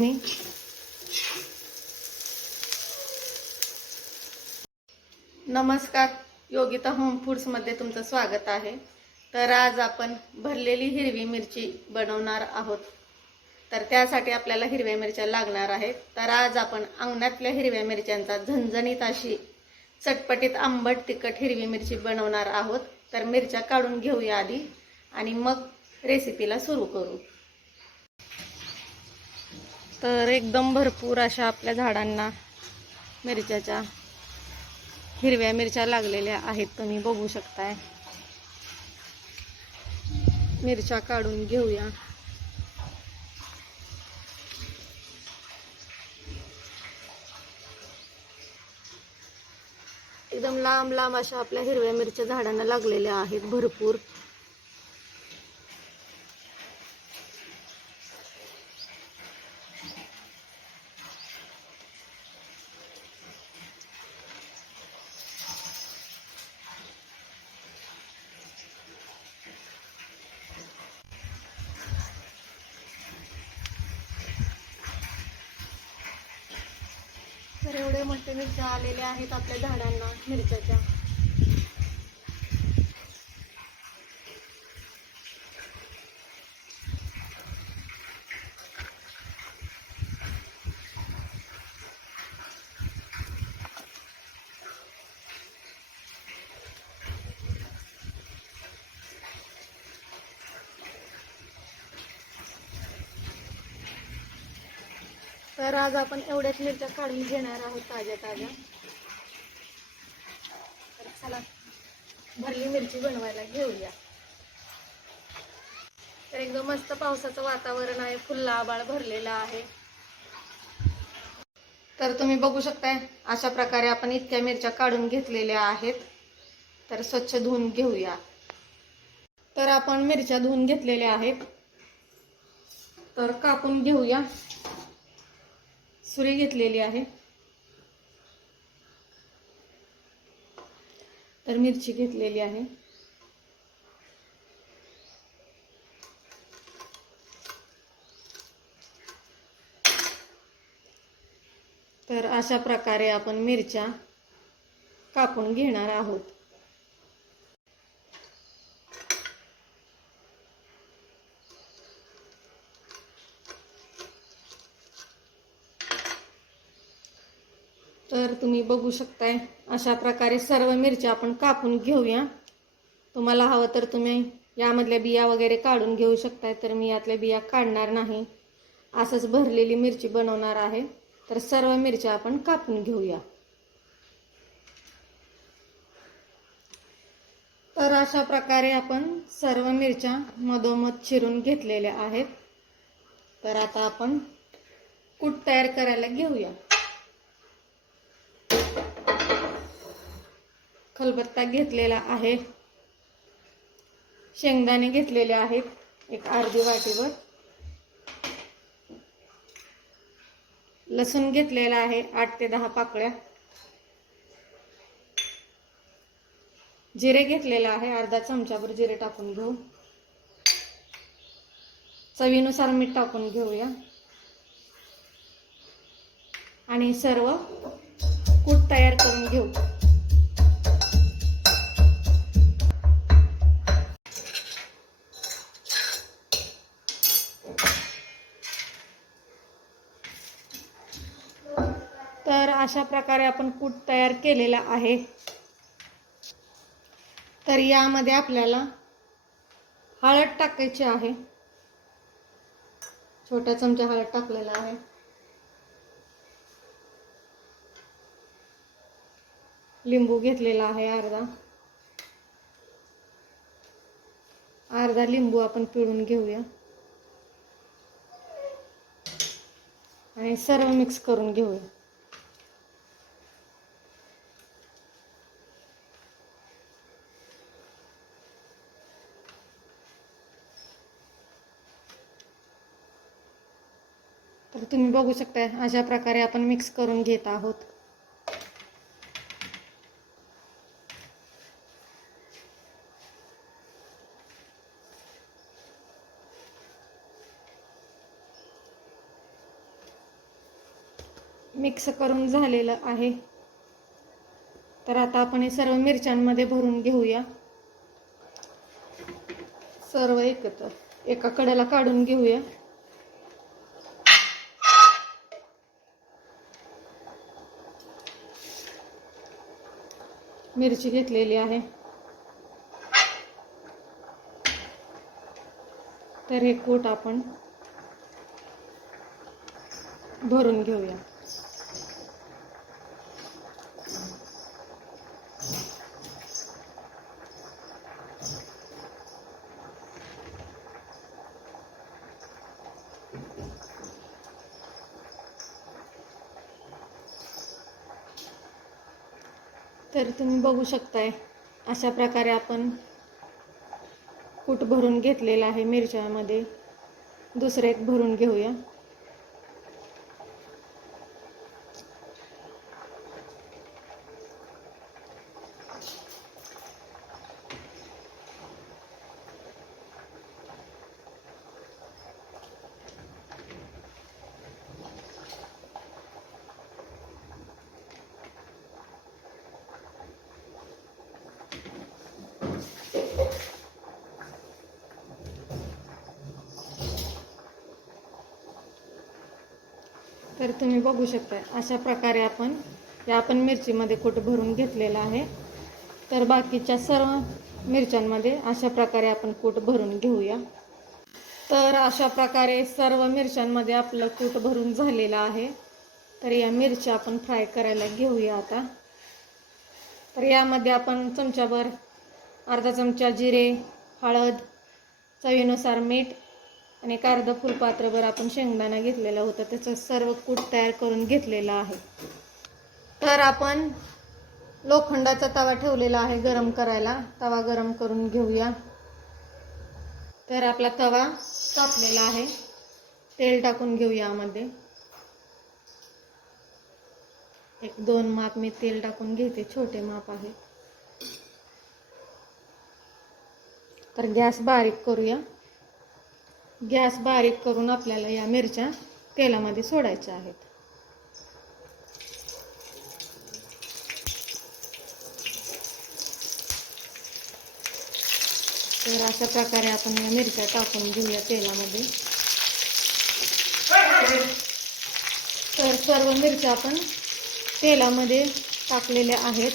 मी नमस्कार योगिता होम फूड्समध्ये तुमचं स्वागत आहे. तर आज आपण भरलेली हिरवी मिरची बनवणार आहोत. तर त्यासाठी आपल्याला हिरव्या मिरच्या लागणार आहेत. तर आज आपण अंगणातल्या हिरव्या मिरच्यांचा झणझणीत अशी चटपटीत आंबट तिखट हिरवी मिरची बनवणार आहोत. तर मिरच्या काढून घेऊया आधी आणि मग रेसिपीला सुरू करू. तर एकदम भरपूर अशा आपल्या झाडांना मिरच्याच्या हिरव्या मिरच्या लागलेल्या आहेत. तुम्ही बघू शकताय. मिरच्या काढून घेऊया. एकदम लांब लांब अशा आपल्या हिरव्या मिरच्या झाडांना लागलेल्या आहेत भरपूर. तर एवढे मिरच्या आलेल्या आहेत आपल्या झाडांना मिरच्याच्या. तर आज आपण एवढ्याच मिरच्या काढून घेणार आहोत ताज्या ताज्या. तर चला भरली मिरची बनवायला घेऊया. तर एकदम मस्त पावसाचं वातावरण आहे फुल्ला आबाळ भरलेला आहे. तर तुम्ही बघू शकताय अशा प्रकारे आपण इतक्या मिरच्या काढून घेतलेल्या आहेत. तर स्वच्छ धुवून घेऊया. तर आपण मिरच्या धुवून घेतलेल्या आहेत. तर कापून घेऊया. सुरी घेतलेली आहे. तर मिरची घेतलेली आहे. तर अशा प्रकारे आपण मिरच्या कापून घेणार आहोत. तर तुम्ही बघू शकताय अशा प्रकारे सर्व मिरच्या आपण कापून घेऊया. तुम्हाला हवं तर तुम्ही यामधल्या बिया वगैरे काढून घेऊ शकताय तर मी यातल्या बिया काढणार नाही. असंच भरलेली मिरची बनवणार आहे. तर सर्व मिरच्या आपण कापून घेऊया. तर अशा प्रकारे आपण सर्व मिरच्या मधोमध चिरून घेतलेल्या आहेत. तर आता आपण कूट तयार करायला घेऊया. खलबत्ता घेतलेला आहे. शेंगदाणे घेतलेले आहेत एक अर्धी वाटीवर. लसूण घेतलेला आहे आठ ते दहा पाकळ्या. जिरे घेतलेला आहे अर्धा चमच्यावर जिरे टाकून घेऊ. चवीनुसार मीठ टाकून घेऊया. आणि सर्व कूट तयार करून घेऊ. अशा प्रकारे आपण कूट तयार केलेला आहे. तर यामध्ये आपल्याला हळद टाकायची आहे. छोट्या चमचा हळद टाकलेला आहे. लिंबू घेतलेला आहे अर्धा. अर्धा लिंबू आपण पिळून घेऊया. आणि सर्व मिक्स करून घेऊया. तर तुम्ही बघू शकता अशा प्रकारे आपण मिक्स करून घेत आहोत. मिक्स करून झालेलं आहे. तर आता आपण हे सर्व मिरच्यांमध्ये भरून घेऊया. सर्व एकत्र एका कड्याला काढून घेऊया. मिरची घेतलेली आहे. तर हे कूट आपण भरून घेऊया. तर तुम्ही बघू शकताय अशा प्रकारे आपण कूट भरून घेतलेला आहे मिरच्यामध्ये. दुसरं एक भरून घेऊया. तर तुम्ही बघू शकता अशा प्रकारे आपण या आपण मिरचीमध्ये कुठं भरून घेतलेलं आहे. तर बाकीच्या सर्व मिरच्यांमध्ये अशा प्रकारे आपण कूट भरून घेऊया. तर अशा प्रकारे सर्व मिरच्यांमध्ये आपलं कूट भरून झालेलं आहे. तर या मिरच्या आपण फ्राय करायला घेऊया आता. तर यामध्ये आपण चमच्याभर अर्धा चमचा जिरे हळद चवीनुसार मीठ आणि एक अर्धा फुलपात्रभर आपण शेंगदाणा घेतलेला होता त्याचं सर्व कूट तयार करून घेतलेला आहे. तर आपण लोखंडाचा तवा ठेवलेला आहे गरम करायला. तवा गरम करून घेऊया. तर आपला तवा तापलेला आहे. तेल टाकून घेऊ यामध्ये एक दोन माप मी तेल टाकून घेते छोटे माप आहे. तर गॅस बारीक करूया. गॅस बारीक करून आपल्याला या मिरच्या तेलामध्ये सोडायच्या आहेत. तर अशा प्रकारे आपण या मिरच्या टाकून घेऊया तेलामध्ये. तर सर्व मिरच्या आपण तेलामध्ये टाकलेल्या आहेत.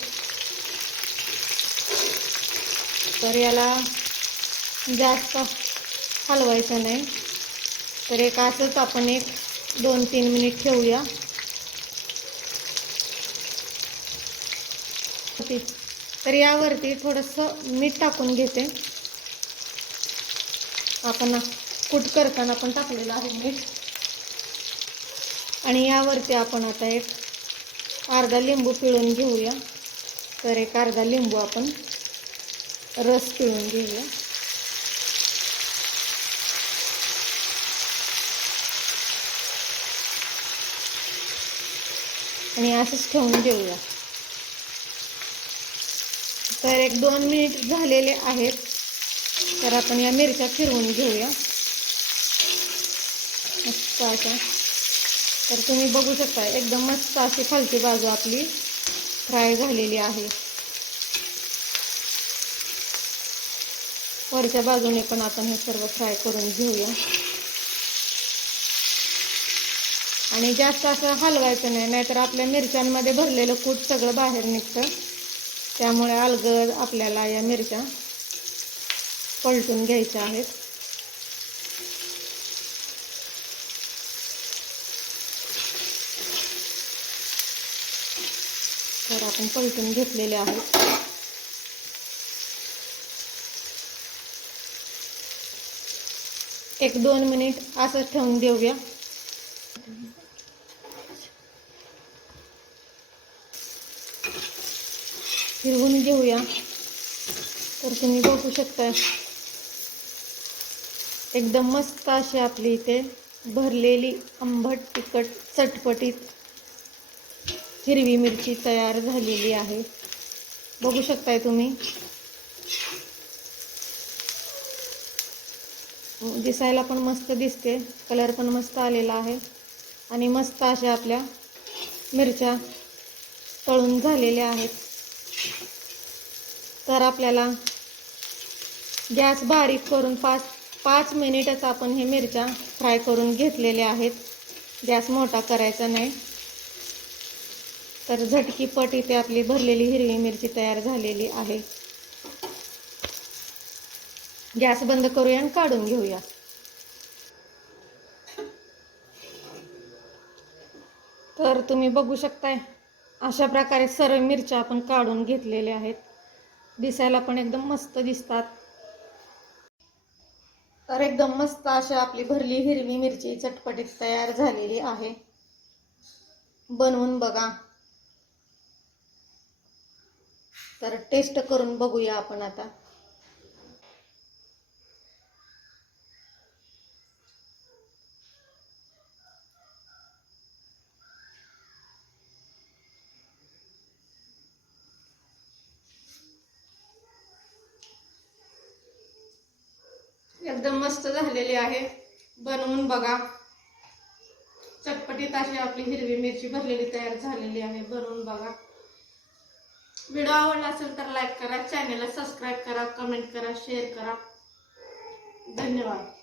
तर याला जास्त हलवायचं नाही. तर एक असंच आपण एक दोन तीन मिनिट ठेवूया. तर यावरती थोडंसं मीठ टाकून घेते. आपण कूट करताना पण टाकलेलं आहे मीठ. आणि यावरती आपण आता एक अर्धा लिंबू पिळून घेऊया. तर एक अर्धा लिंबू आपण रस पिळून घेऊया. आणि असंच ठेवून देऊया. तर एक दोन मिनिट झालेले आहेत. तर आपण या मिरच्या फिरवून घेऊया. मस्त अशा. तर तुम्ही बघू शकता एकदम मस्त अशी खालची बाजू आपली फ्राय झालेली आहे. वरच्या बाजूने पण आपण हे सर्व फ्राय करून घेऊया. आणि जास्त असं हलवायचं नाही नाहीतर आपल्या मिरच्यांमध्ये भरलेलं कूट सगळं बाहेर निघतं. त्यामुळे अलगद आपल्याला या मिरच्या पलटून घ्यायच्या आहेत. तर आपण पलटून घेतलेले आहेत. एक दोन मिनिट असंच ठेवून देऊया. फिरवून घेऊया. तर तुम्ही बघू शकता एकदम मस्त अशी आपली इथे भरलेली आंबट तिखट चटपटीत हिरवी मिरची तयार झालेली आहे. बघू शकताय तुम्ही. हो, दिसायला पण मस्त दिसते. कलर पण मस्त आलेला आहे. आणि मस्त अशा आपल्या मिरच्या तळून झालेल्या आहेत. तर आपल्याला गॅस बारीक करून पाच पाच मिनिटच आपण हे मिरच्या फ्राय करून घेतलेल्या आहेत. गॅस मोठा करायचा नाही. तर झटकी पट इथे आपली भरलेली हिरवी मिरची तयार झालेली आहे. गॅस बंद करूया आणि काढून घेऊया. तर तुम्ही बघू शकताय अशा प्रकारे सर्व मिरच्या आपण काढून घेतलेल्या आहेत. दिसायला पण एकदम मस्त दिसतात. तर एकदम मस्त अशा आपली भरली हिरवी मिरची चटपटीत तयार झालेली आहे. बनवून बघा. तर टेस्ट करून बघूया आपण आता. एकदम मस्त झालेली आहे. बनवून बघा. चटपटीत अशी आपली हिरवी मिरची भरलेली तयार झालेली आहे. बनवून बघा. व्हिडिओ आवडला असेल तर लाईक करा. चॅनेलला सबस्क्राईब करा कमेंट करा शेअर करा. धन्यवाद.